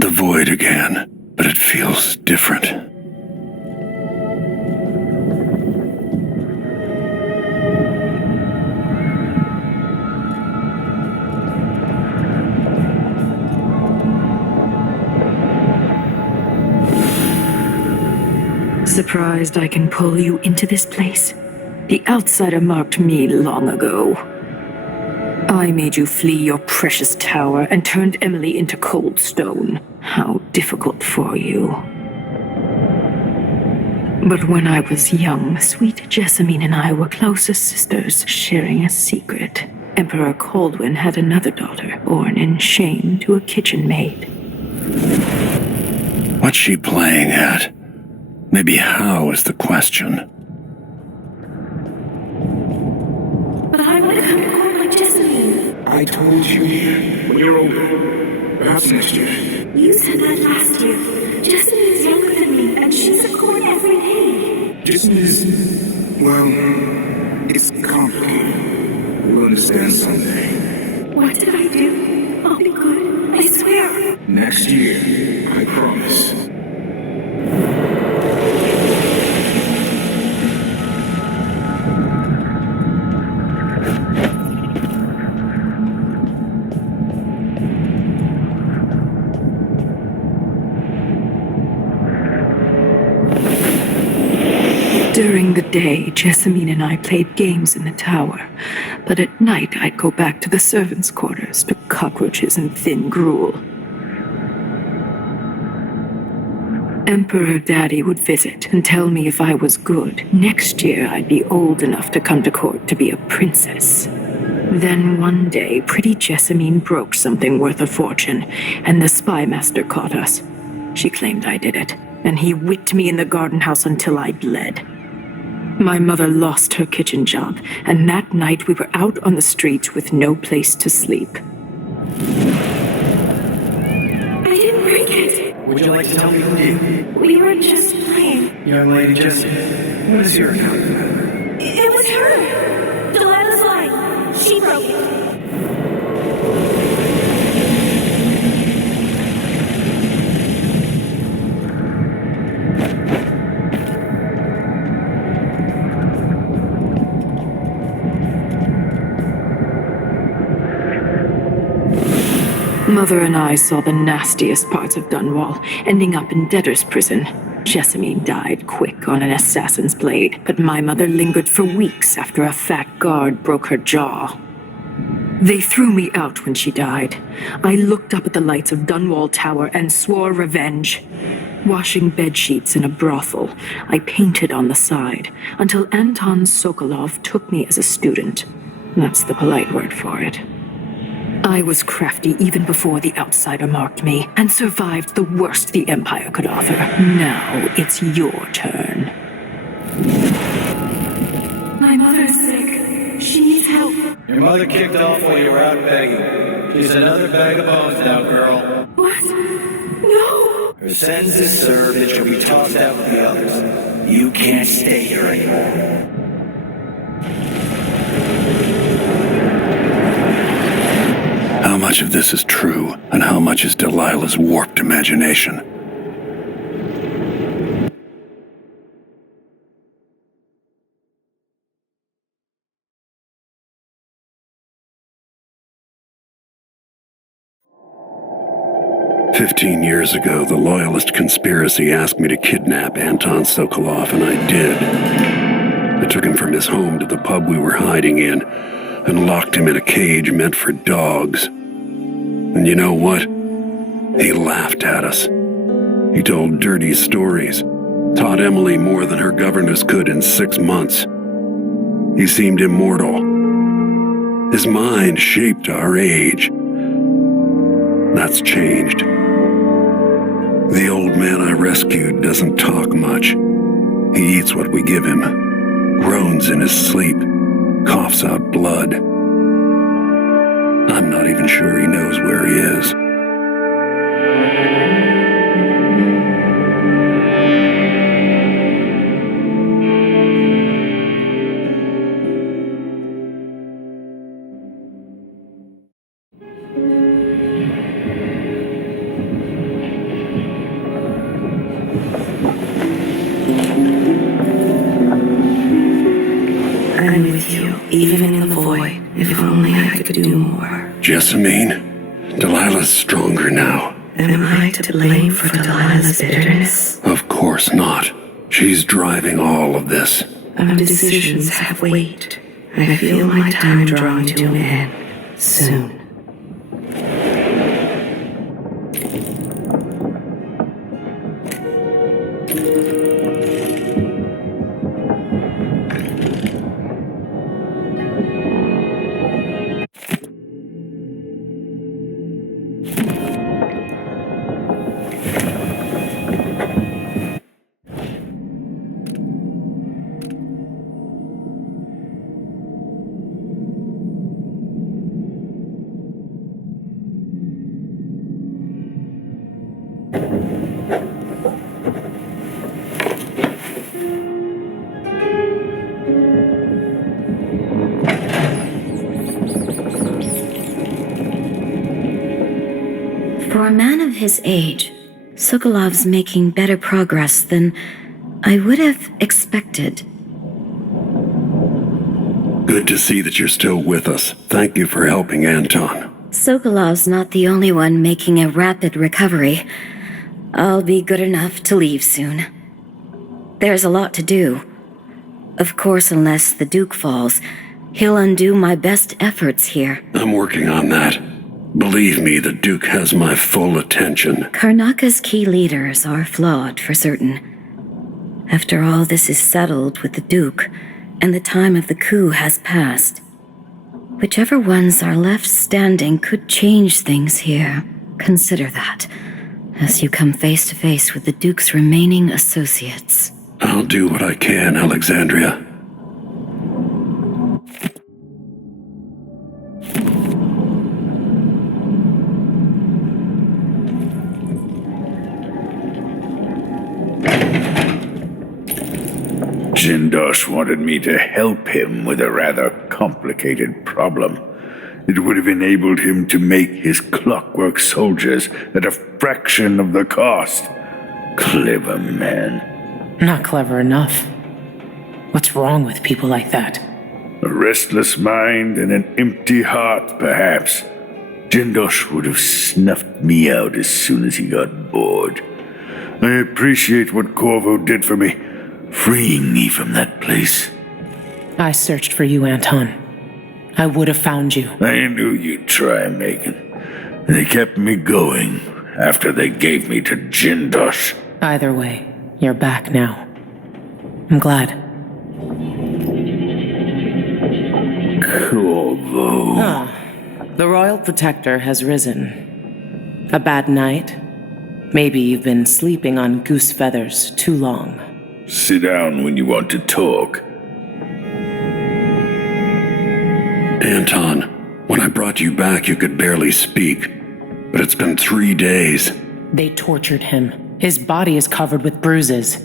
The void again, but it feels different. Surprised I can pull you into this place? The outsider marked me long ago. I made you flee your precious tower and turned Emily into cold stone. How difficult for you. But when I was young, sweet Jessamine and I were close as sisters, sharing a secret. Emperor Kaldwin had another daughter, born in shame to a kitchen maid. What's she playing at? Maybe how is the question. But I want to come to court like Jessamine. I told you when you're older. Perhaps next year. You said that last year. Jessamine's younger than me, and she's at court every day. Jessamine is... well... it's complicated. You'll understand someday. What did I do? I'll be good. I swear. Next year. I promise. During the day, Jessamine and I played games in the tower, but at night I'd go back to the servants' quarters to cockroaches and thin gruel. Emperor Daddy would visit and tell me if I was good. Next year I'd be old enough to come to court to be a princess. Then one day, pretty Jessamine broke something worth a fortune, and the spy master caught us. She claimed I did it, and he whipped me in the garden house until I bled. My mother lost her kitchen job, and that night we were out on the streets with no place to sleep. I didn't break it. Would you like to tell me who did? We were just playing. Young Lady Jessie, what is your account of the matter? It was her. Delilah's line. She broke it. Mother and I saw the nastiest parts of Dunwall, ending up in debtor's prison. Jessamine died quick on an assassin's blade, but my mother lingered for weeks after a fat guard broke her jaw. They threw me out when she died. I looked up at the lights of Dunwall Tower and swore revenge. Washing bedsheets in a brothel, I painted on the side, until Anton Sokolov took me as a student. That's the polite word for it. I was crafty even before the outsider marked me, and survived the worst the Empire could offer. Now it's your turn. My mother's sick. She needs help. Your mother kicked off while you were out begging. She's another bag of bones now, girl. What? No! Her sentence is served and she'll be tossed out with the others. You can't stay here anymore. How much of this is true, and how much is Delilah's warped imagination? "15 years ago, the Loyalist conspiracy asked me to kidnap Anton Sokolov, and I did. I took him from his home to the pub we were hiding in, and locked him in a cage meant for dogs. And you know what? He laughed at us. He told dirty stories, taught Emily more than her governess could in 6 months. He seemed immortal. His mind shaped our age. That's changed. The old man I rescued doesn't talk much. He eats what we give him, groans in his sleep, coughs out blood. I'm not even sure he knows where he is. even in the void, if only I could do more. Jessamine, Delilah's stronger now. Am I to blame for Delilah's bitterness? Of course not. She's driving all of this. Our decisions have weight. I feel my time drawing to an end soon. For a man of his age, Sokolov's making better progress than I would have expected. Good to see that you're still with us. Thank you for helping Anton. Sokolov's not the only one making a rapid recovery. I'll be good enough to leave soon. There's a lot to do. Of course, unless the Duke falls, he'll undo my best efforts here. I'm working on that. Believe me, the Duke has my full attention. Karnaka's key leaders are flawed, for certain. After all this is settled with the Duke, and the time of the coup has passed, whichever ones are left standing could change things here. Consider that, as you come face to face with the Duke's remaining associates. I'll do what I can, Alexandria. Jindosh wanted me to help him with a rather complicated problem. It would have enabled him to make his clockwork soldiers at a fraction of the cost. Clever man. Not clever enough. What's wrong with people like that? A restless mind and an empty heart, perhaps. Jindosh would have snuffed me out as soon as he got bored. I appreciate what Corvo did for me, freeing me from that place. I searched for you, Anton. I would have found you. I knew you'd try, Megan. They kept me going after they gave me to Jindosh. Either way, you're back now. I'm glad. Corvo. The Royal Protector has risen. A bad night? Maybe you've been sleeping on goose feathers too long. Sit down when you want to talk. Anton, when I brought you back, you could barely speak. But it's been 3 days. They tortured him. His body is covered with bruises.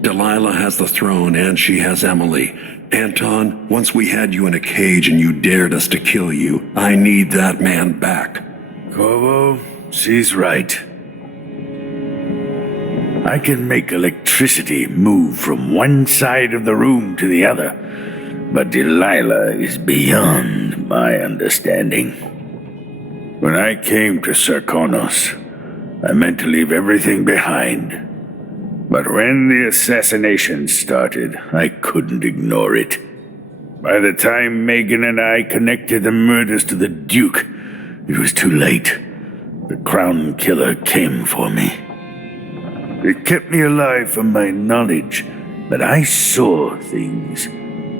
Delilah has the throne, and she has Emily. Anton, once we had you in a cage and you dared us to kill you, I need that man back. Corvo, she's right. I can make electricity move from one side of the room to the other, but Delilah is beyond my understanding. When I came to Serkonos, I meant to leave everything behind. But when the assassination started, I couldn't ignore it. By the time Megan and I connected the murders to the Duke, it was too late. The Crown Killer came for me. It kept me alive from my knowledge, but I saw things.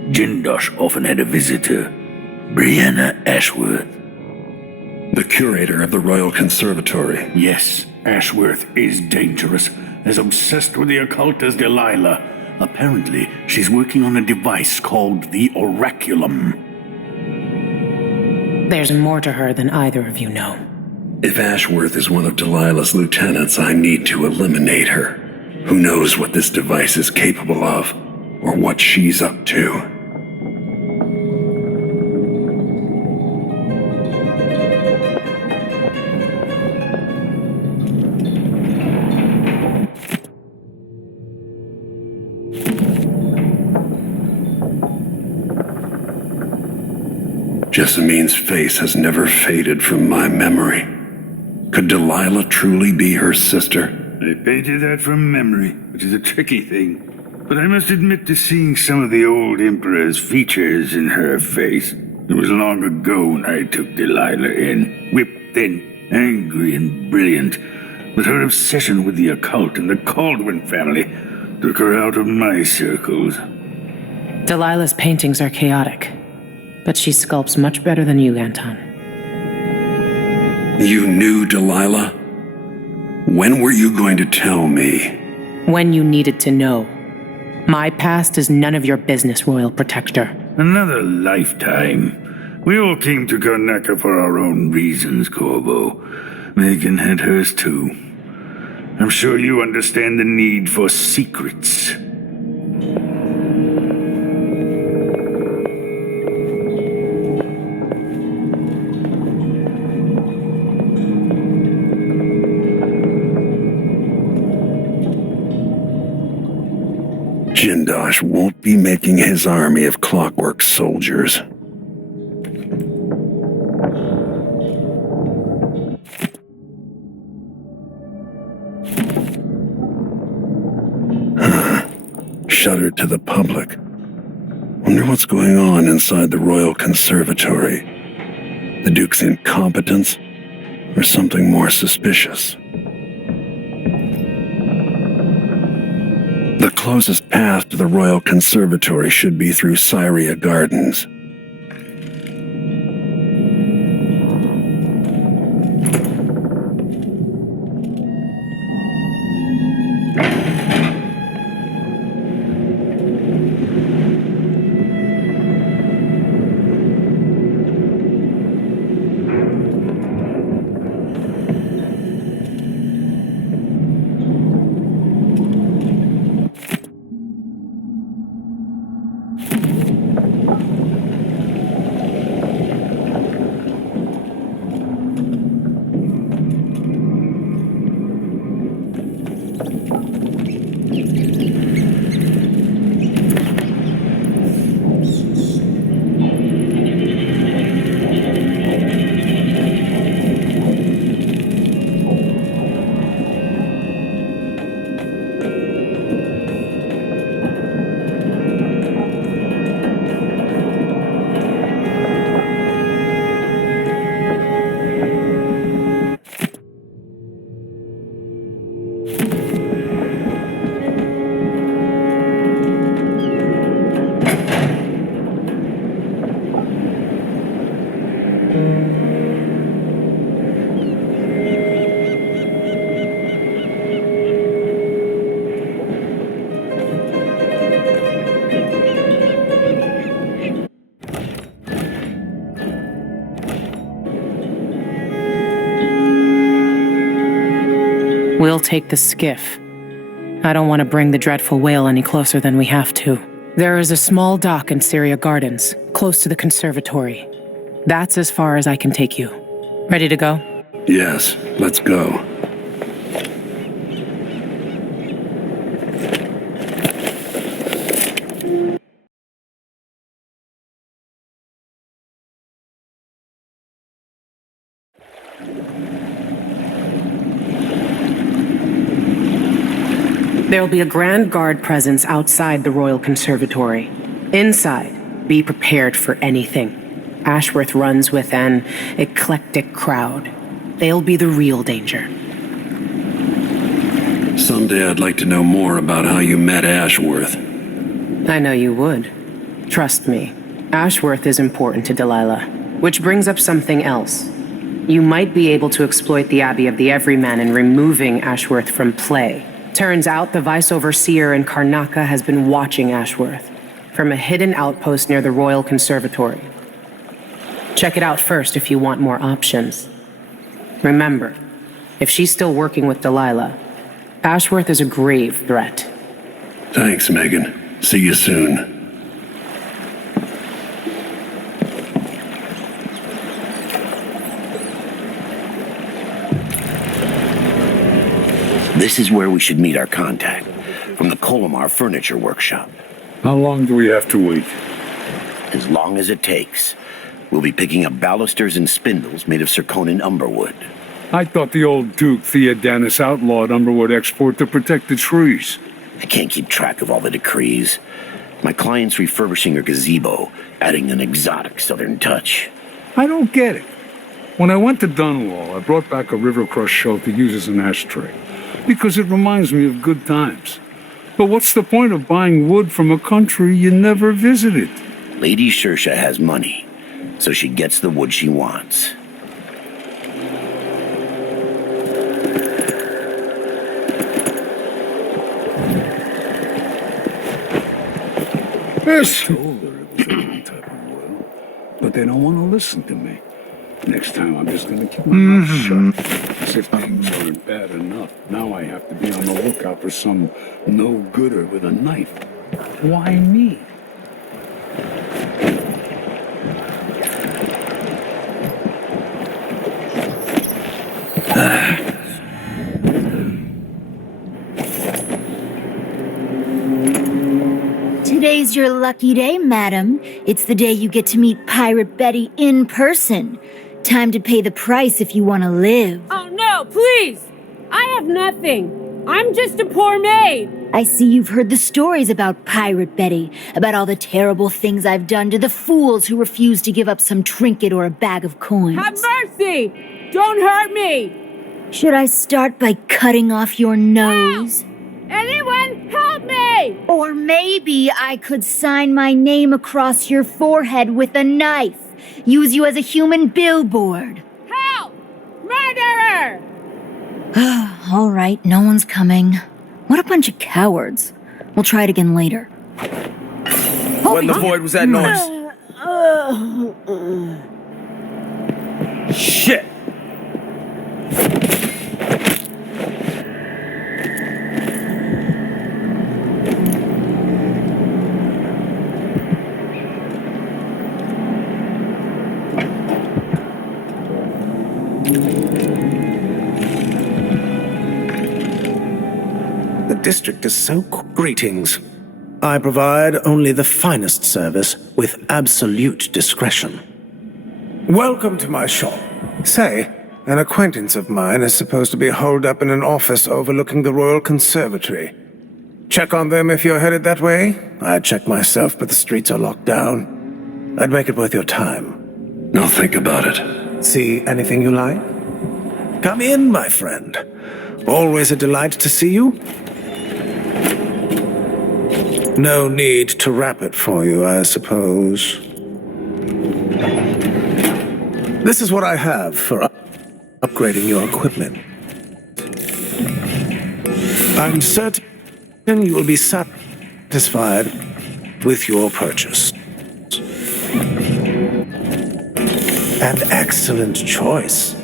Jindosh often had a visitor, Brianna Ashworth. The curator of the Royal Conservatory. Yes, Ashworth is dangerous, as obsessed with the occult as Delilah. Apparently, she's working on a device called the Oraculum. There's more to her than either of you know. If Ashworth is one of Delilah's lieutenants, I need to eliminate her. Who knows what this device is capable of, or what she's up to. Jessamine's face has never faded from my memory. Could Delilah truly be her sister? I painted that from memory, which is a tricky thing. But I must admit to seeing some of the old Emperor's features in her face. It was long ago when I took Delilah in, whipped thin, angry and brilliant. But her obsession with the occult and the Caldwin family took her out of my circles. Delilah's paintings are chaotic, but she sculpts much better than you, Anton. You knew Delilah? When were you going to tell me? When you needed to know. My past is none of your business, Royal Protector. Another lifetime. We all came to Karnaca for our own reasons, Corvo. Megan had hers too. I'm sure you understand the need for secrets. Jindosh won't be making his army of clockwork soldiers. Shuttered to the public. Wonder what's going on inside the Royal Conservatory. The Duke's incompetence, or something more suspicious? The closest path to the Royal Conservatory should be through Syria Gardens. We'll take the skiff. I don't want to bring the Dreadful Wale any closer than we have to. There is a small dock in Syria Gardens, close to the Conservatory. That's as far as I can take you. Ready to go? Yes, let's go. There'll be a Grand Guard presence outside the Royal Conservatory. Inside, be prepared for anything. Ashworth runs with an eclectic crowd. They'll be the real danger. Someday I'd like to know more about how you met Ashworth. I know you would. Trust me, Ashworth is important to Delilah. Which brings up something else. You might be able to exploit the Abbey of the Everyman in removing Ashworth from play. Turns out the Vice Overseer in Karnaca has been watching Ashworth from a hidden outpost near the Royal Conservatory. Check it out first if you want more options. Remember, if she's still working with Delilah, Ashworth is a grave threat. Thanks, Megan. See you soon. This is where we should meet our contact, from the Colomar Furniture Workshop. How long do we have to wait? As long as it takes. We'll be picking up balusters and spindles made of zirconin umberwood. I thought the old Duke Theodanis outlawed umberwood export to protect the trees. I can't keep track of all the decrees. My client's refurbishing her gazebo, adding an exotic southern touch. I don't get it. When I went to Dunwall, I brought back a river crush shell to use as an ashtray, because it reminds me of good times. But what's the point of buying wood from a country you never visited? Lady Shersha has money, so she gets the wood she wants. Yes. I told her it was the wrong type of oil, but they don't want to listen to me. Next time I'm just going to keep my mouth shut, as if things aren't bad enough. Now I have to be on the lookout for some no-gooder with a knife. Why me? Today's your lucky day, madam. It's the day you get to meet Pirate Betty in person. Time to pay the price if you want to live. Oh no, please! I have nothing. I'm just a poor maid. I see you've heard the stories about Pirate Betty, about all the terrible things I've done to the fools who refuse to give up some trinket or a bag of coins. Have mercy! Don't hurt me! Should I start by cutting off your nose? Help! Anyone, help me! Or maybe I could sign my name across your forehead with a knife. Use you as a human billboard. Help! Murderer! All right, no one's coming. What a bunch of cowards. We'll try it again later. What in the void was that noise? Shit! The district is so greetings. I provide only the finest service with absolute discretion. Welcome to my shop. Say, an acquaintance of mine is supposed to be holed up in an office overlooking the Royal Conservatory. Check on them if you're headed that way. I'd check myself, but the streets are locked down. I'd make it worth your time. I'll think about it. See anything you like? Come in, my friend. Always a delight to see you. No need to wrap it for you, I suppose. This is what I have for upgrading your equipment. I'm certain you will be satisfied with your purchase. An excellent choice.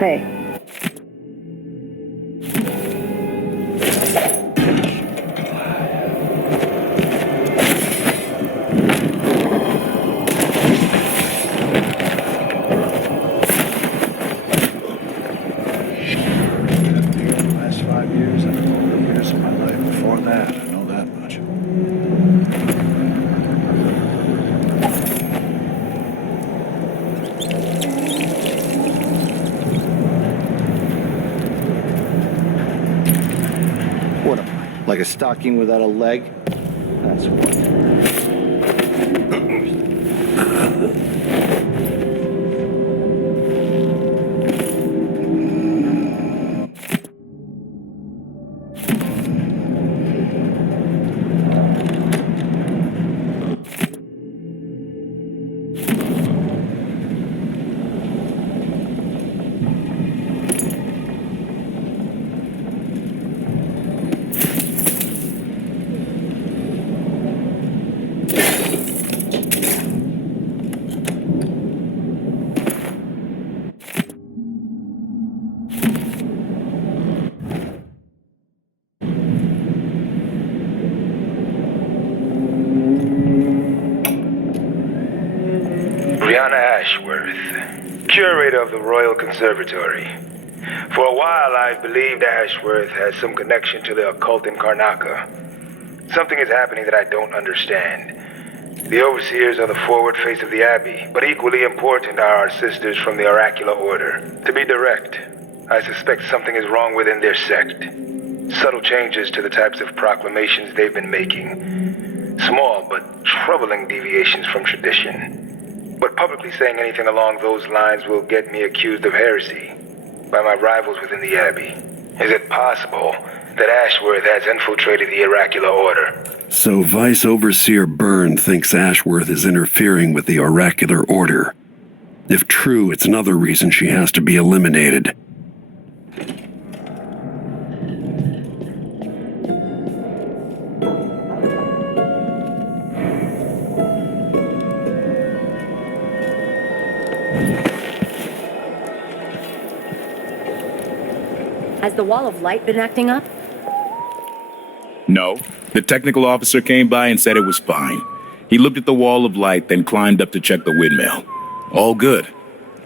Hey. Last 5 years, I've had all the years of my life before that. I know that much. What am I? Like a stocking without a leg? That's what. curator of the Royal Conservatory. For a while, I've believed Ashworth has some connection to the occult in Karnaca. Something is happening that I don't understand. The overseers are the forward face of the Abbey, but equally important are our sisters from the Oracular Order. To be direct, I suspect something is wrong within their sect. Subtle changes to the types of proclamations they've been making. Small but troubling deviations from tradition. But publicly saying anything along those lines will get me accused of heresy by my rivals within the Abbey. Is it possible that Ashworth has infiltrated the Oracular Order? So Vice Overseer Byrne thinks Ashworth is interfering with the Oracular Order. If true, it's another reason she has to be eliminated. Has the Wall of Light been acting up? No. The technical officer came by and said it was fine. He looked at the Wall of Light, then climbed up to check the windmill. All good.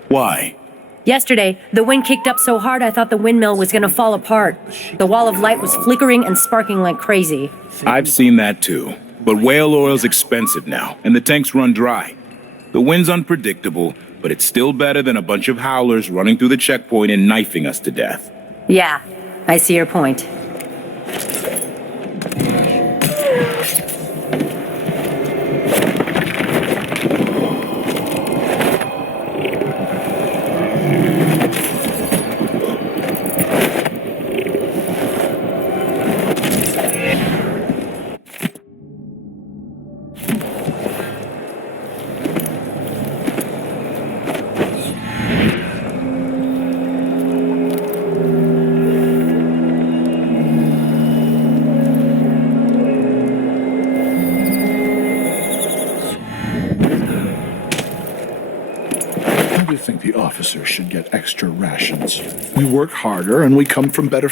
Why? Yesterday, the wind kicked up so hard I thought the windmill was gonna fall apart. The Wall of Light was flickering and sparking like crazy. I've seen that too. But whale oil's expensive now, and the tanks run dry. The wind's unpredictable, but it's still better than a bunch of howlers running through the checkpoint and knifing us to death. Yeah, I see your point. Officers should get extra rations. We work harder and we come from better...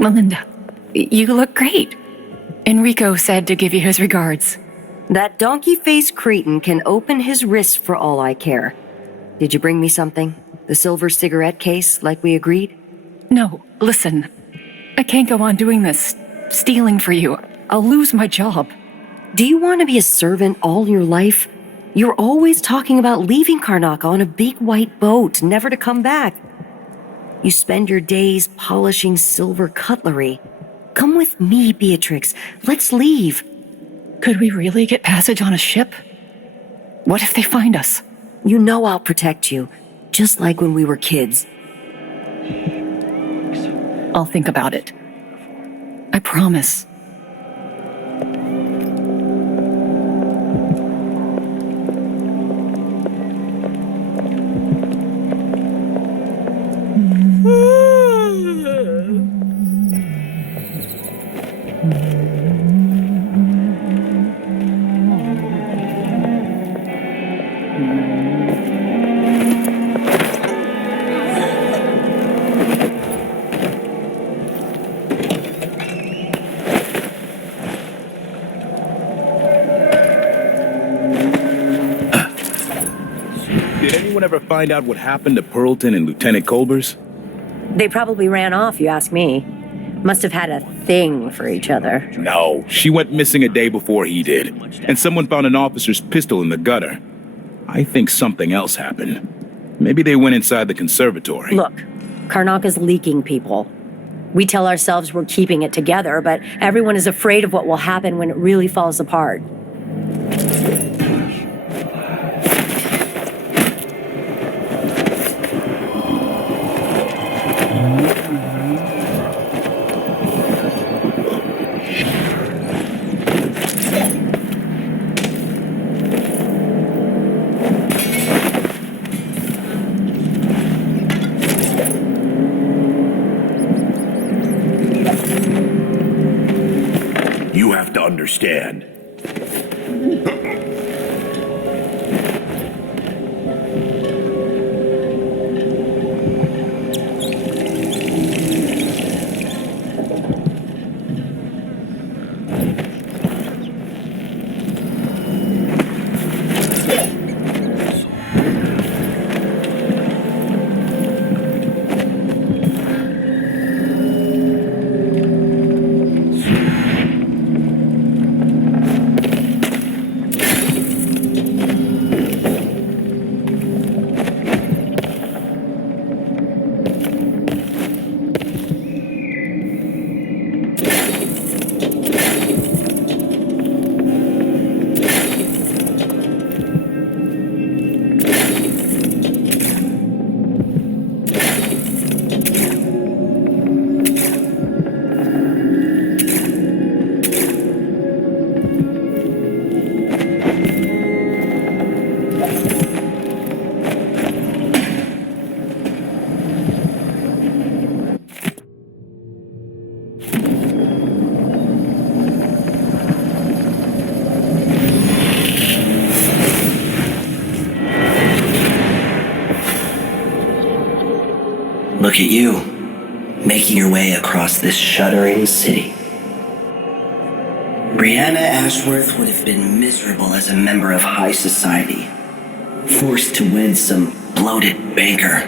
Melinda, you look great. Enrico said to give you his regards. That donkey-faced cretin can open his wrist for all I care. Did you bring me something? The silver cigarette case, like we agreed? No, listen. I can't go on doing this, stealing for you. I'll lose my job. Do you want to be a servant all your life? You're always talking about leaving Karnaca on a big white boat, never to come back. You spend your days polishing silver cutlery. Come with me, Beatrix. Let's leave. Could we really get passage on a ship? What if they find us? You know I'll protect you, just like when we were kids. I'll think about it. I promise. Did anyone ever find out what happened to Pearlton and Lieutenant Colbers? They probably ran off, you ask me. Must have had a thing for each other. No, she went missing a day before he did, and someone found an officer's pistol in the gutter. I think something else happened. Maybe they went inside the conservatory. Look, Karnaca's leaking people. We tell ourselves we're keeping it together, but everyone is afraid of what will happen when it really falls apart. You have to understand. Look at you, making your way across this shuddering city. Brianna Ashworth would have been miserable as a member of high society, forced to wed some bloated banker.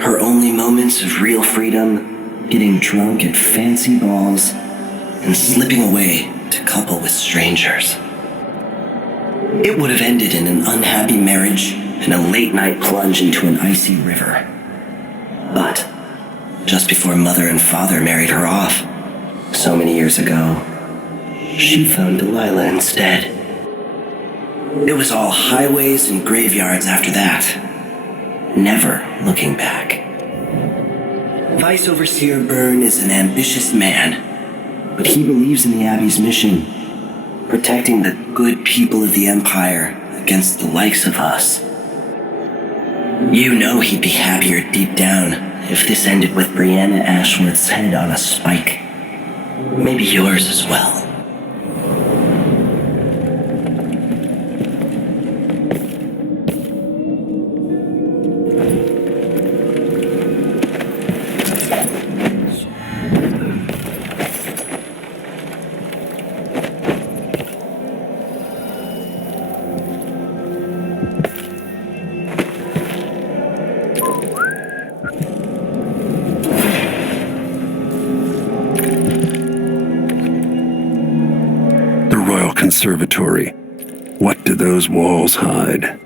Her only moments of real freedom, getting drunk at fancy balls and slipping away to couple with strangers. It would have ended in an unhappy marriage and a late-night plunge into an icy river. But just before Mother and Father married her off, so many years ago, she found Delilah instead. It was all highways and graveyards after that, never looking back. Vice Overseer Byrne is an ambitious man, but he believes in the Abbey's mission, protecting the good people of the Empire against the likes of us. You know he'd be happier deep down if this ended with Brianna Ashworth's head on a spike. Maybe yours as well. conservatory. What do those walls hide?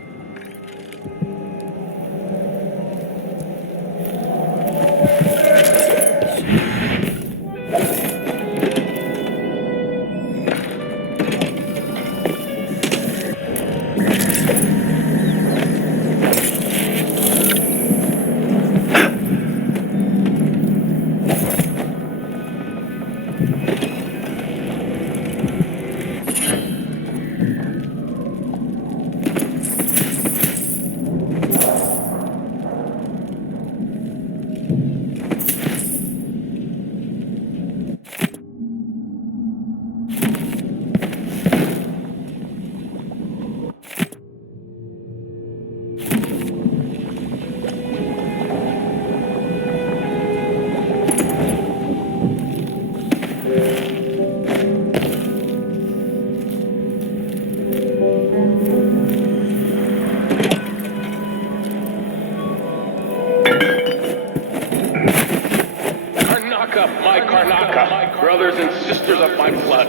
Brothers and sisters of my blood,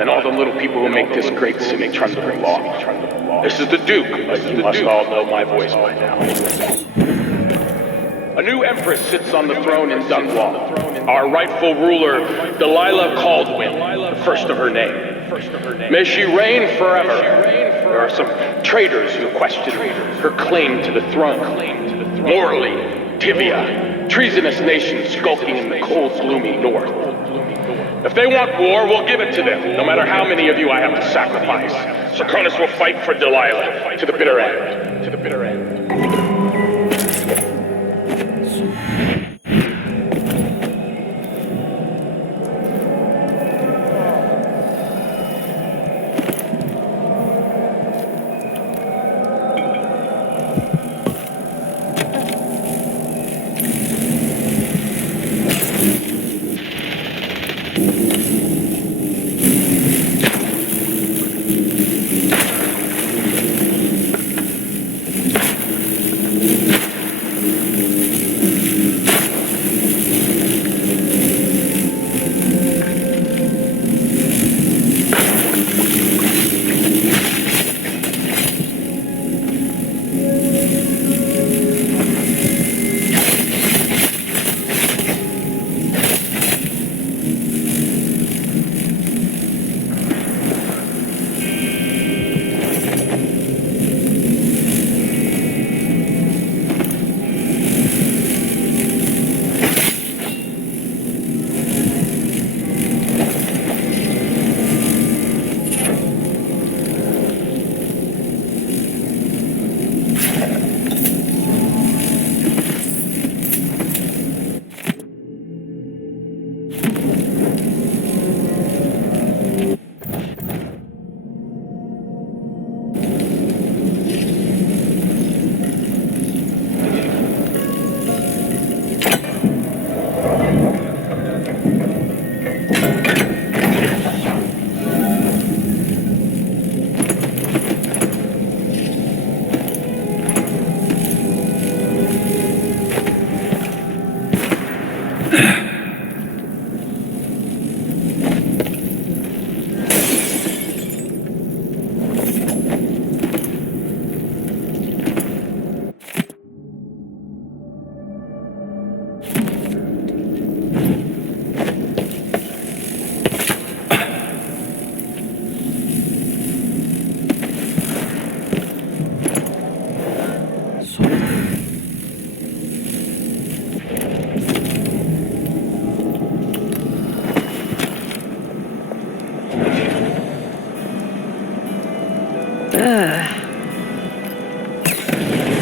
and all the little people who make this great city trundle along. This is the Duke, but you must all know my voice by now. A new empress sits on the throne in Dunwall. Our rightful ruler, Delilah Caldwell, the first of her name. May she reign forever. There are some traitors who question her claim to the throne. Morley, Tivia, treasonous nations skulking in the cold, gloomy north. If they want war, we'll give it to them, no matter how many of you I have to sacrifice. Serkonis will fight for Delilah to the bitter end. To the bitter end.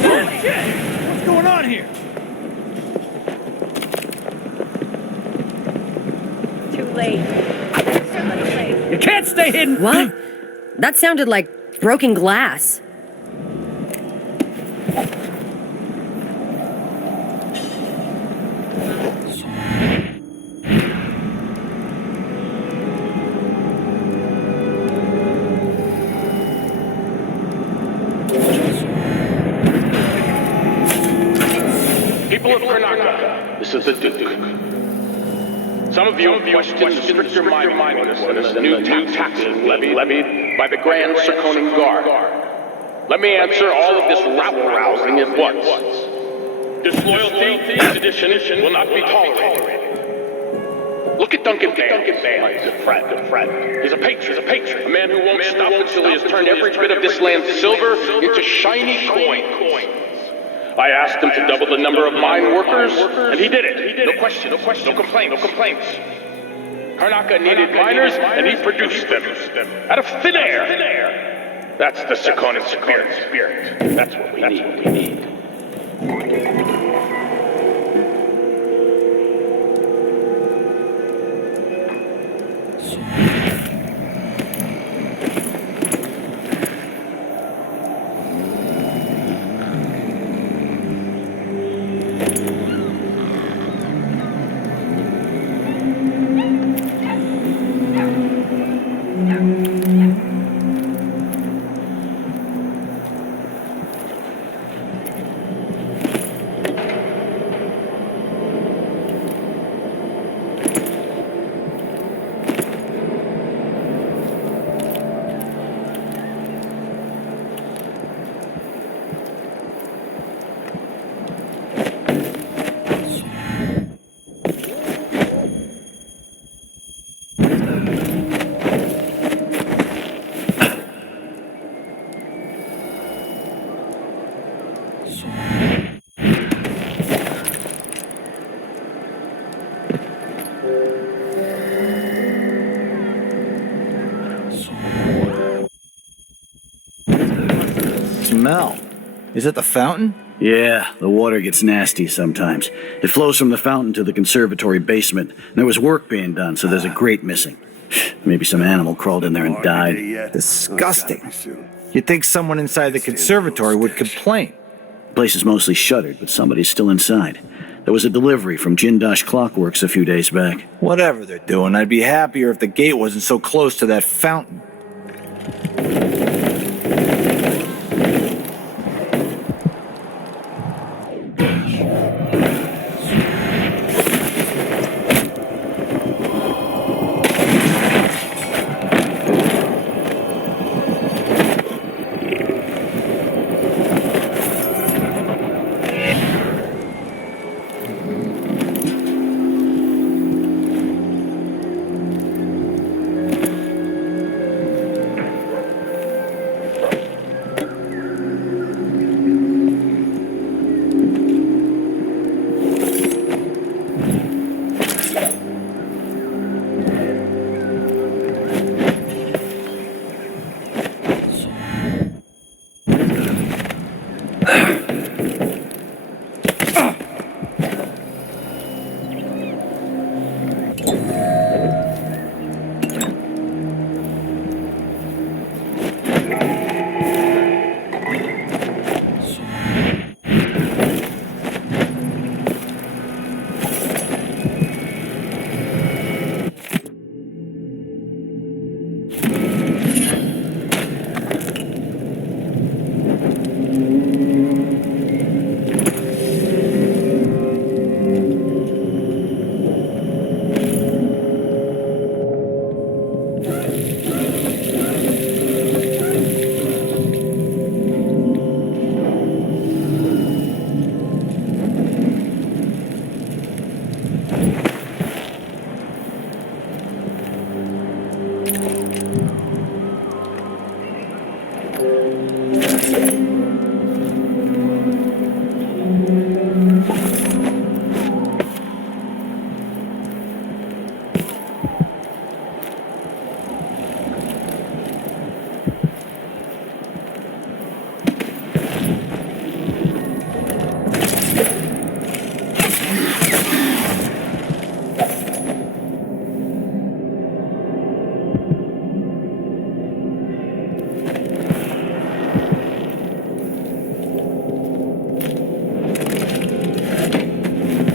What's going on here? Too late. You can't stay hidden! What? That sounded like broken glass. People of Karnaca, this is the Duke. Some of you have questioned the stricter mindedness and the new taxes levied by the Grand Circoning Guard. Let me answer all of this rabble-rousing at once. Disloyalty and sedition will not be tolerated. Look at Duncan Bale. He's a friend. He's a patron. A man who won't stop until he has turned every bit of this land's silver into shiny coins. I asked him to double the number of mine workers, and he did it. No question, no complaints. Karnaka needed miners, and he produced them. Out of thin air. That's the Circonin spirit. That's what we need. Smell. Is it the fountain? Yeah, the water gets nasty sometimes. It flows from the fountain to the conservatory basement. There was work being done, so there's a grate missing. Maybe some animal crawled in there and died. Disgusting. You'd think someone inside the conservatory would complain. The place is mostly shuttered, but somebody's still inside. There was a delivery from Jindosh Clockworks a few days back. Whatever they're doing, I'd be happier if the gate wasn't so close to that fountain.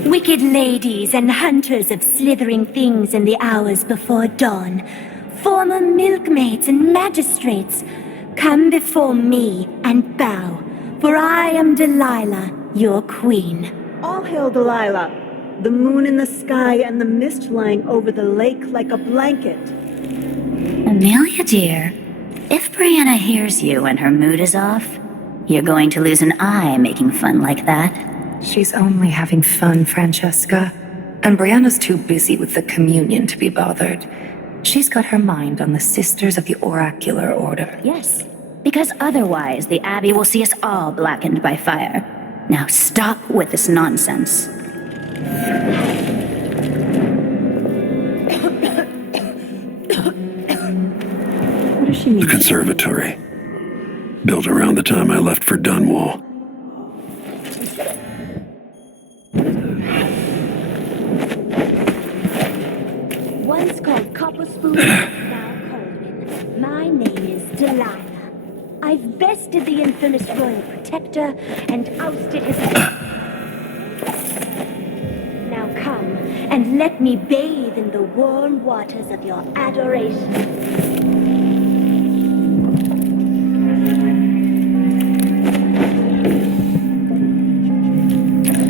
Wicked ladies and hunters of slithering things in the hours before dawn, former milkmaids and magistrates, come before me and bow, for I am Delilah, your queen. All hail Delilah, the moon in the sky and the mist lying over the lake like a blanket. Amelia, dear, If Brianna hears you and her mood is off, you're going to lose an eye making fun like that. She's only having fun, Francesca. And Brianna's too busy with the communion to be bothered. She's got her mind on the Sisters of the Oracular Order. Yes, because otherwise the Abbey will see us all blackened by fire. Now stop with this nonsense. What does she mean? The Conservatory. Built around the time I left for Dunwall. Once called Copper Spoon, now Colvin. My name is Delilah. I've bested the infamous Royal Protector and ousted his head. Now come and let me bathe in the warm waters of your adoration.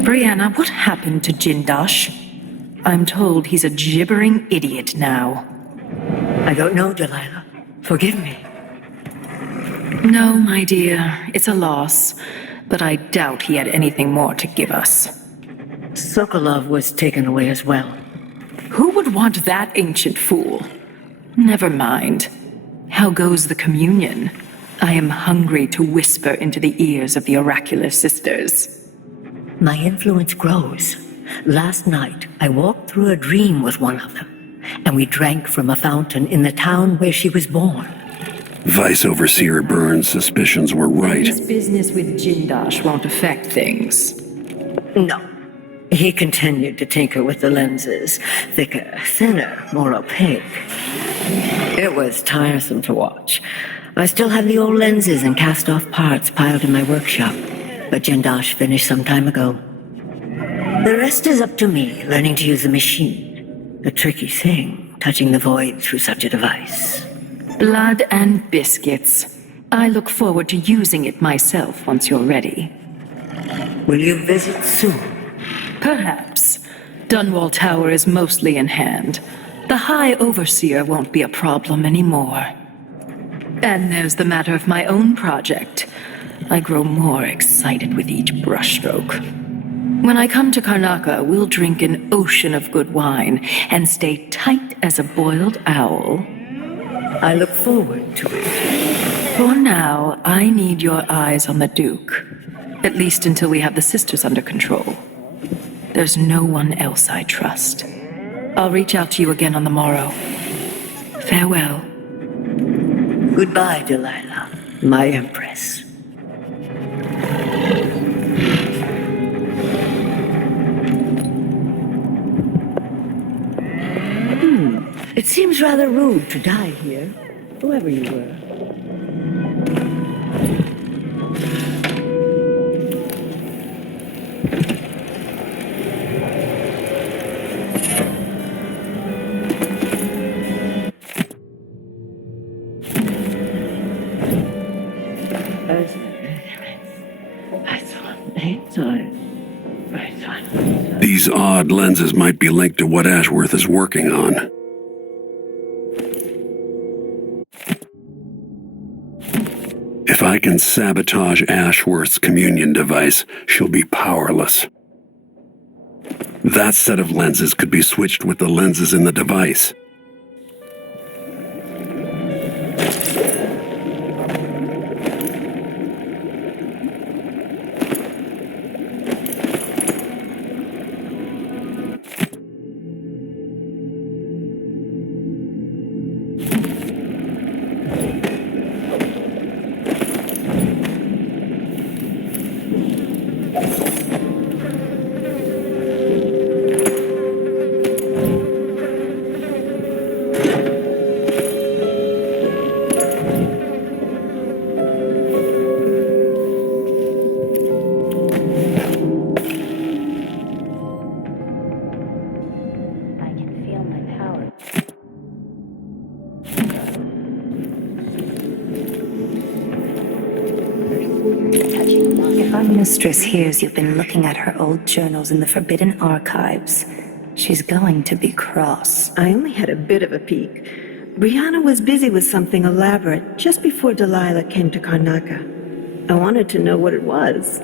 Brianna, what happened to Jindosh? I'm told he's a gibbering idiot now. I don't know, Delilah. Forgive me. No, my dear, it's a loss, but I doubt he had anything more to give us. Sokolov was taken away as well. Who would want that ancient fool? Never mind. How goes the communion? I am hungry to whisper into the ears of the oracular sisters. My influence grows. Last night, I walked through a dream with one of them, and we drank from a fountain in the town where she was born. Vice Overseer Burns' suspicions were right. His business with Jindosh won't affect things. No. He continued to tinker with the lenses. Thicker, thinner, more opaque. It was tiresome to watch. I still have the old lenses and cast-off parts piled in my workshop, but Jindosh finished some time ago. The rest is up to me, learning to use the machine. A tricky thing, touching the void through such a device. Blood and biscuits. I look forward to using it myself once you're ready. Will you visit soon? Perhaps. Dunwall Tower is mostly in hand. The High Overseer won't be a problem anymore. And there's the matter of my own project. I grow more excited with each brushstroke. When I come to Karnaca, we'll drink an ocean of good wine and stay tight as a boiled owl. I look forward to it. For now, I need your eyes on the Duke. At least until we have the sisters under control. There's no one else I trust. I'll reach out to you again on the morrow. Farewell. Goodbye, Delilah, my empress. It seems rather rude to die here, whoever you were. These odd lenses might be linked to what Ashworth is working on. If I can sabotage Ashworth's communion device, she'll be powerless. That set of lenses could be switched with the lenses in the device. Mistress hears you've been looking at her old journals in the Forbidden Archives. She's going to be cross. I only had a bit of a peek. Brianna was busy with something elaborate just before Delilah came to Karnaca. I wanted to know what it was.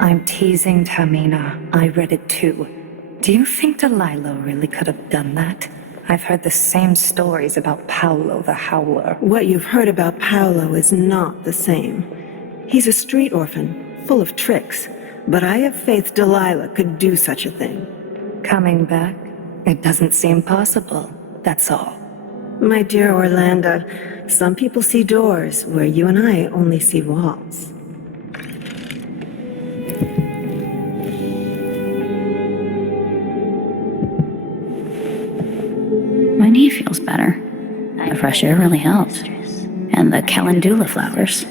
I'm teasing, Tamina. I read it too. Do you think Delilah really could have done that? I've heard the same stories about Paolo the Howler. What you've heard about Paolo is not the same. He's a street orphan, full of tricks, but I have faith Delilah could do such a thing. Coming back? It doesn't seem possible, that's all. My dear Orlando, some people see doors where you and I only see walls. My knee feels better. The fresh air really helps. And the calendula flowers.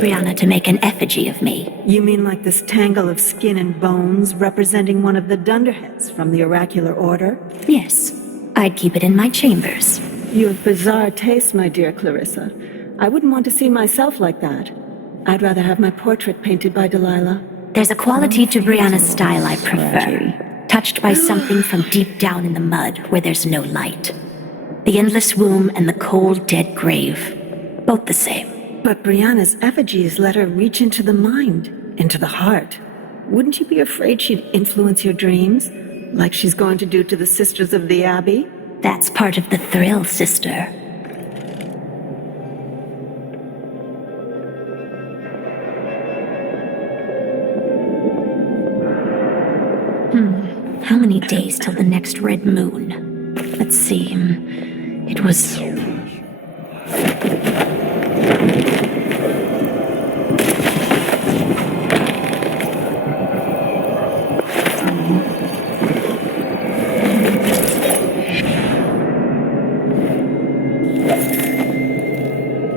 Brianna to make an effigy of me. You mean like this tangle of skin and bones representing one of the Dunderheads from the oracular order? Yes. I'd keep it in my chambers. You have bizarre taste, my dear Clarissa. I wouldn't want to see myself like that. I'd rather have my portrait painted by Delilah. There's a quality to Brianna's style I prefer. Touched by something from deep down in the mud where there's no light. The endless womb and the cold, dead grave. Both the same. But Brianna's effigies let her reach into the mind, into the heart. Wouldn't you be afraid she'd influence your dreams, like she's going to do to the Sisters of the Abbey? That's part of the thrill, sister. How many days till the next red moon? Let's see. It was...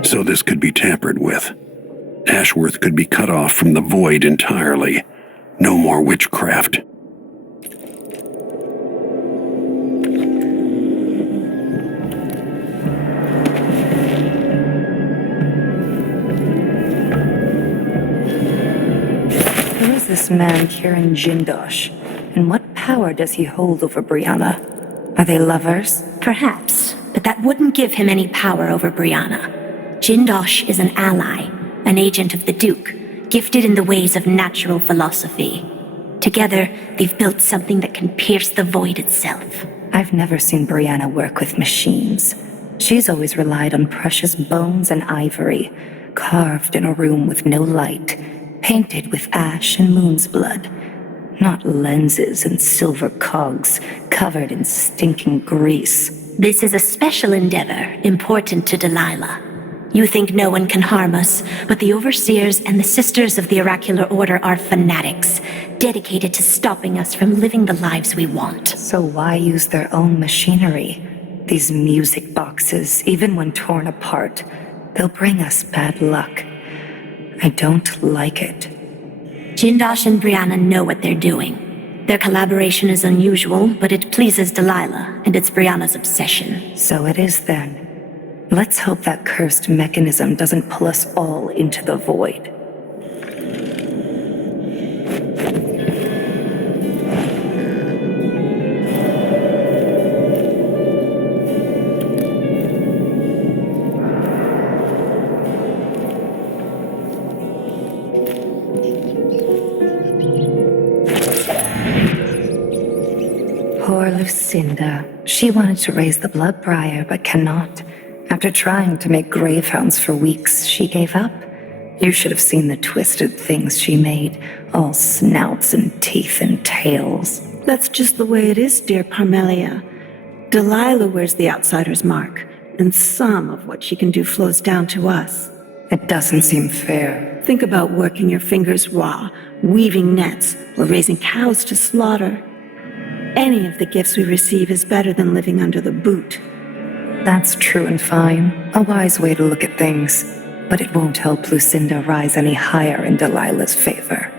So this could be tampered with. Ashworth could be cut off from the void entirely. No more witchcraft. Who is this man, Kieran Jindosh? And what power does he hold over Brianna? Are they lovers? Perhaps, but that wouldn't give him any power over Brianna. Jindosh is an ally, an agent of the Duke, gifted in the ways of natural philosophy. Together, they've built something that can pierce the void itself. I've never seen Brianna work with machines. She's always relied on precious bones and ivory, carved in a room with no light, painted with ash and moon's blood. Not lenses and silver cogs covered in stinking grease. This is a special endeavor, important to Delilah. You think no one can harm us, but the Overseers and the Sisters of the Oracular Order are fanatics, dedicated to stopping us from living the lives we want. So why use their own machinery? These music boxes, even when torn apart, they'll bring us bad luck. I don't like it. Jindosh and Brianna know what they're doing. Their collaboration is unusual, but it pleases Delilah, and it's Brianna's obsession. So it is then. Let's hope that cursed mechanism doesn't pull us all into the void. Poor Lucinda. She wanted to raise the blood briar, but cannot. After trying to make gravehounds for weeks, she gave up. You should have seen the twisted things she made, all snouts and teeth and tails. That's just the way it is, dear Parmelia. Delilah wears the outsider's mark, and some of what she can do flows down to us. It doesn't seem fair. Think about working your fingers raw, weaving nets, or raising cows to slaughter. Any of the gifts we receive is better than living under the boot. That's true and fine. A wise way to look at things. But it won't help Lucinda rise any higher in Delilah's favor.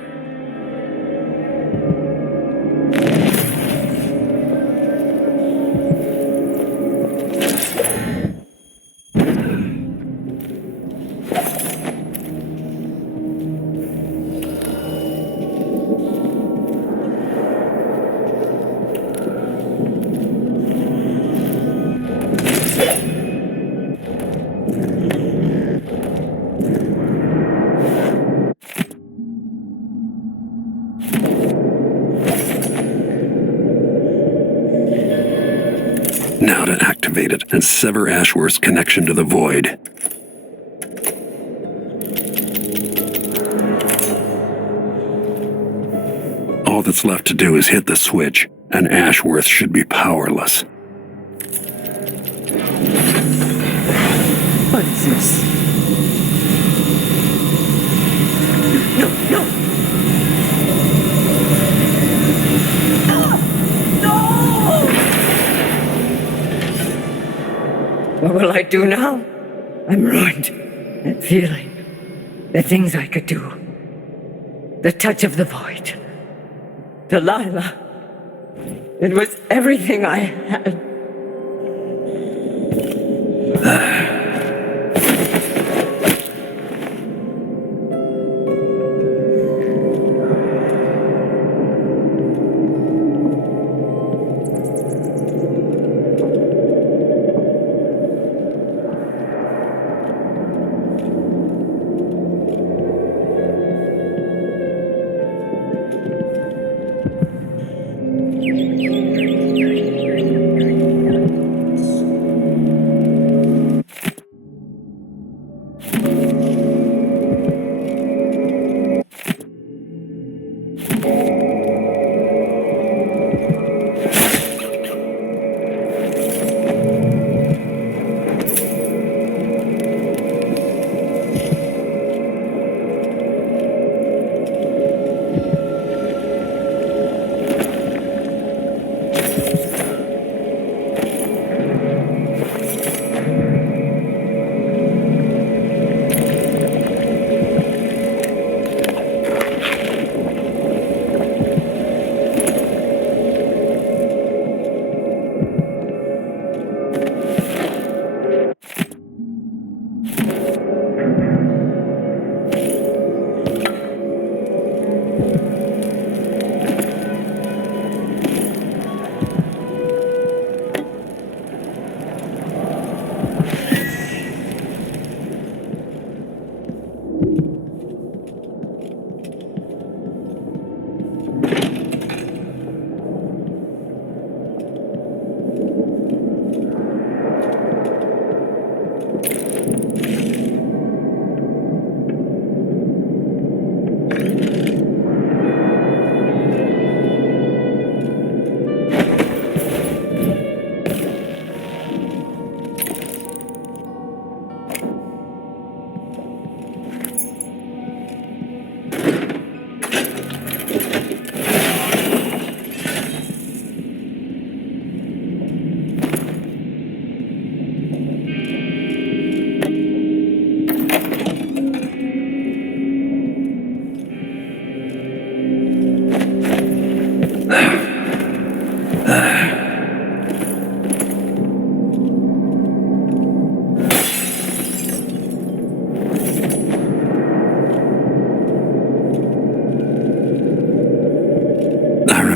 Now to activate it and sever Ashworth's connection to the void. All that's left to do is hit the switch, and Ashworth should be powerless. What is this? No, no! What will I do now? I'm ruined. That feeling. The things I could do. The touch of the void. Delilah. It was everything I had.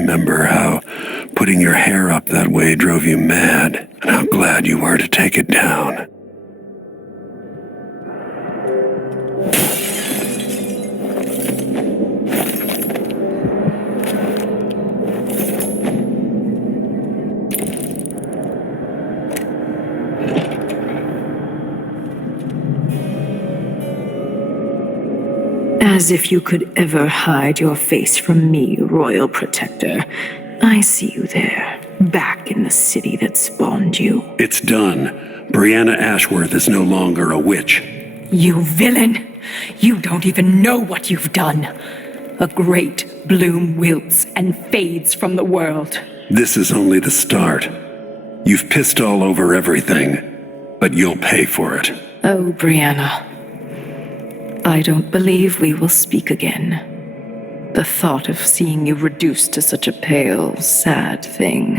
remember how putting your hair up that way drove you mad, and how glad you were to take it down. As if you could ever hide your face from me, Royal Protector. I see you there, back in the city that spawned you. It's done. Brianna Ashworth is no longer a witch. You villain! You don't even know what you've done. A great bloom wilts and fades from the world. This is only the start. You've pissed all over everything, but you'll pay for it. Oh, Brianna. I don't believe we will speak again. The thought of seeing you reduced to such a pale, sad thing.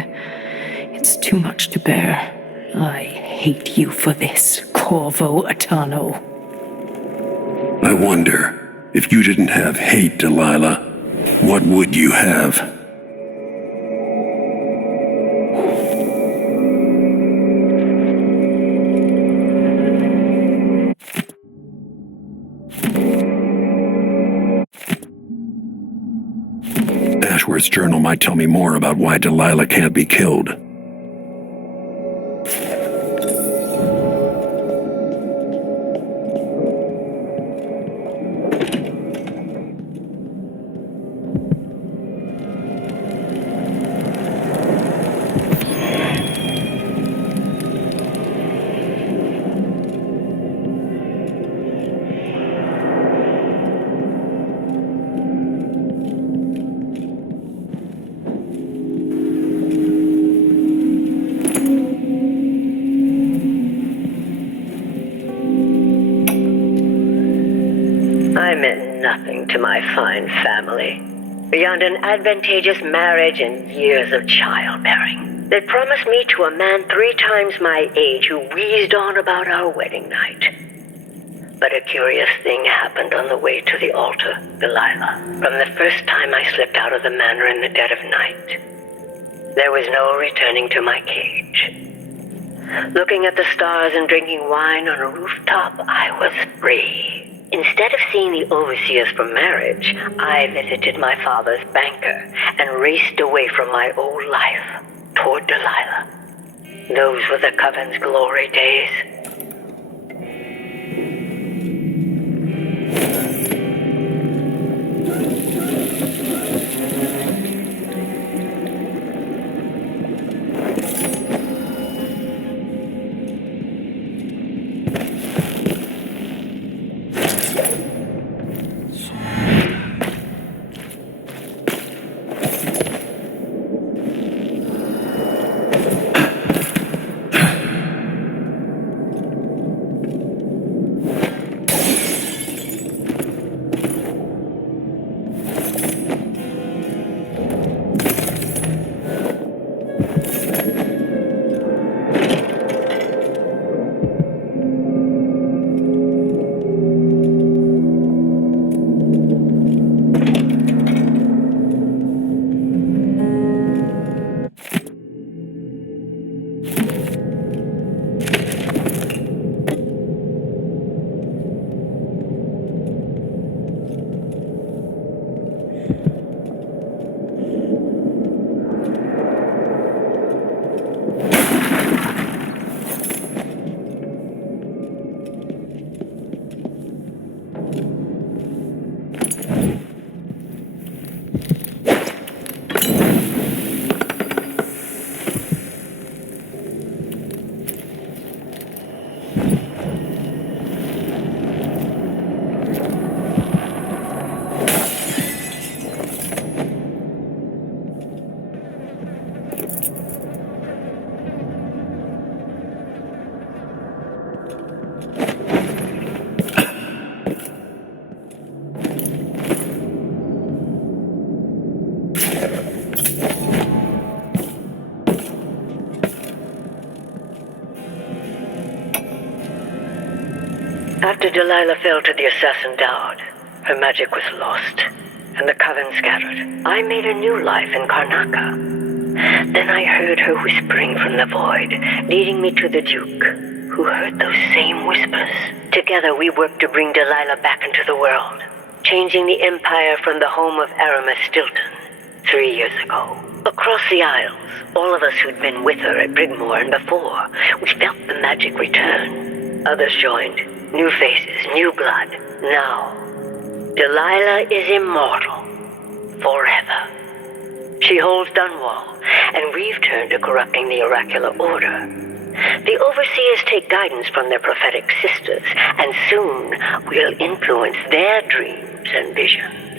It's too much to bear. I hate you for this, Corvo Atano. I wonder, if you didn't have hate, Delilah, what would you have? Ashworth's journal might tell me more about why Delilah can't be killed. I meant nothing to my fine family, beyond an advantageous marriage and years of childbearing. They promised me to a man 3 times my age who wheezed on about our wedding night. But a curious thing happened on the way to the altar, Delilah. From the first time I slipped out of the manor in the dead of night, there was no returning to my cage. Looking at the stars and drinking wine on a rooftop, I was free. Instead of seeing the overseers for marriage, I visited my father's banker and raced away from my old life toward Delilah. Those were the Coven's glory days. After Delilah fell to the assassin Dowd, her magic was lost, and the Coven scattered. I made a new life in Karnaca. Then I heard her whispering from the void, leading me to the Duke, who heard those same whispers. Together we worked to bring Delilah back into the world, changing the Empire from the home of Aramis Stilton 3 years ago. Across the Isles, all of us who'd been with her at Brigmore and before, we felt the magic return. Others joined. New faces, new blood. Now, Delilah is immortal. Forever. She holds Dunwall, and we've turned to corrupting the oracular order. The overseers take guidance from their prophetic sisters, and and soon we'll influence their dreams and visions.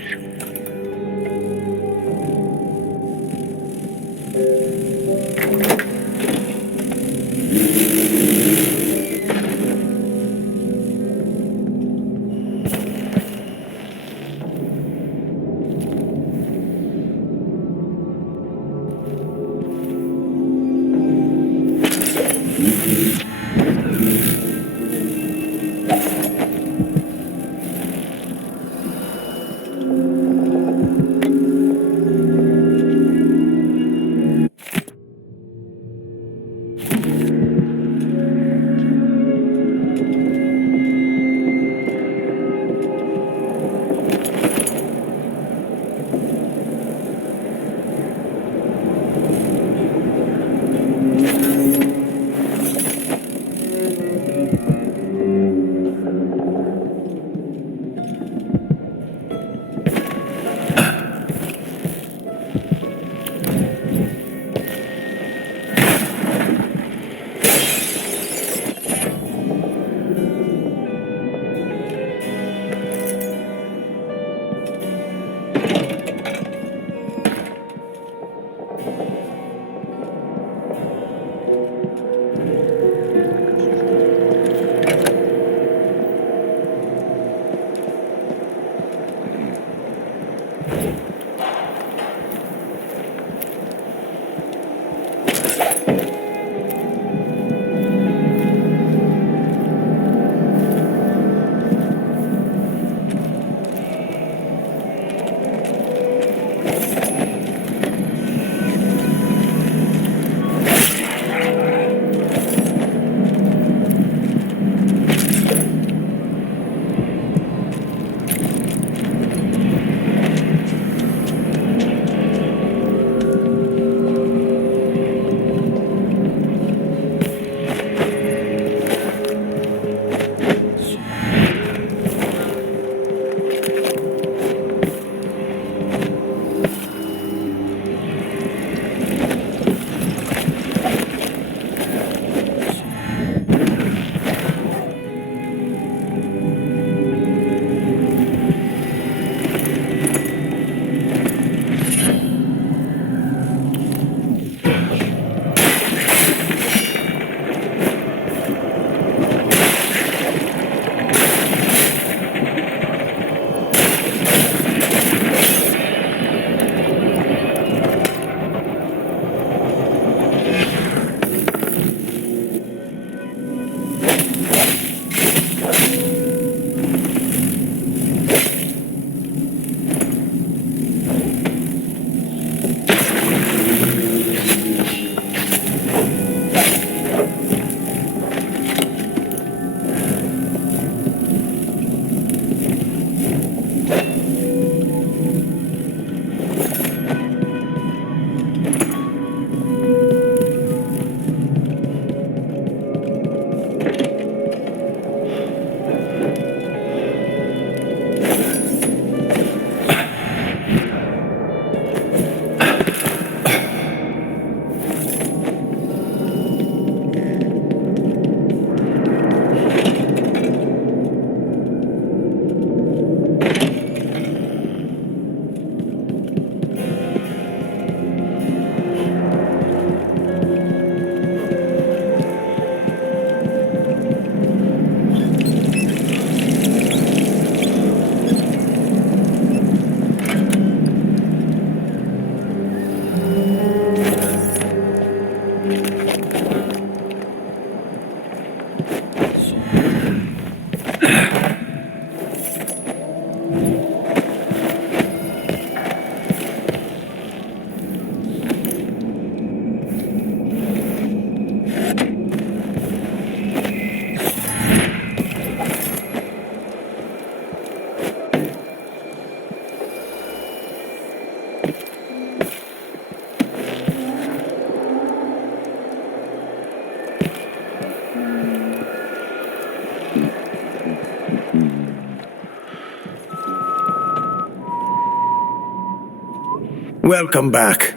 Welcome back.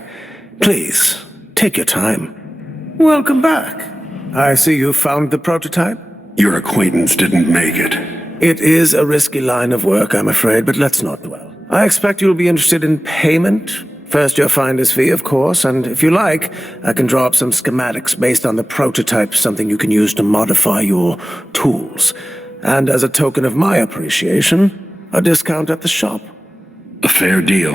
Please, take your time. Welcome back. I see you found the prototype. Your acquaintance didn't make it. It is a risky line of work, I'm afraid, but let's not dwell. I expect you'll be interested in payment. First your finder's fee, of course, and if you like, I can draw up some schematics based on the prototype, something you can use to modify your tools. And as a token of my appreciation, a discount at the shop. A fair deal.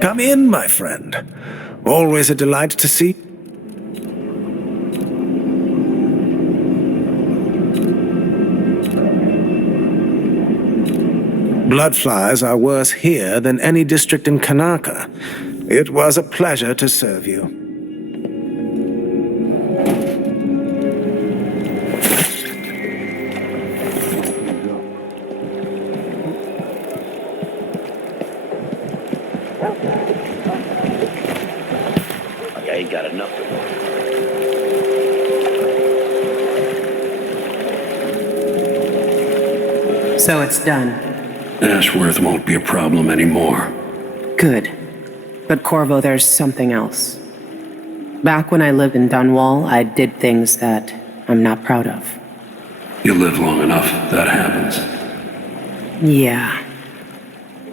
Come in, my friend. Always a delight to see. Bloodflies are worse here than any district in Kanaka. It was a pleasure to serve you. I ain't got enough to work. So it's done. Ashworth won't be a problem anymore. Good. But Corvo, there's something else. Back when I lived in Dunwall, I did things that I'm not proud of. You live long enough, that happens. Yeah.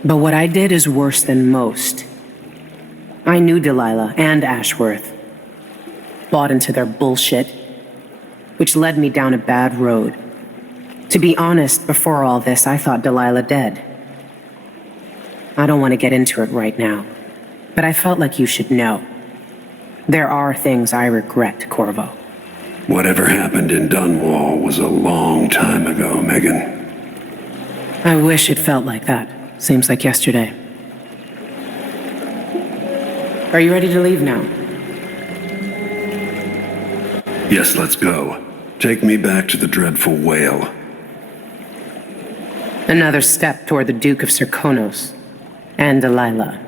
But what I did is worse than most. I knew Delilah and Ashworth. Bought into their bullshit, which led me down a bad road. To be honest, before all this, I thought Delilah dead. I don't want to get into it right now, but I felt like you should know. There are things I regret, Corvo. Whatever happened in Dunwall was a long time ago, Megan. I wish it felt like that. Seems like yesterday. Are you ready to leave now? Yes, let's go. Take me back to the Dreadful Wale. Another step toward the Duke of Serkonos and Delilah.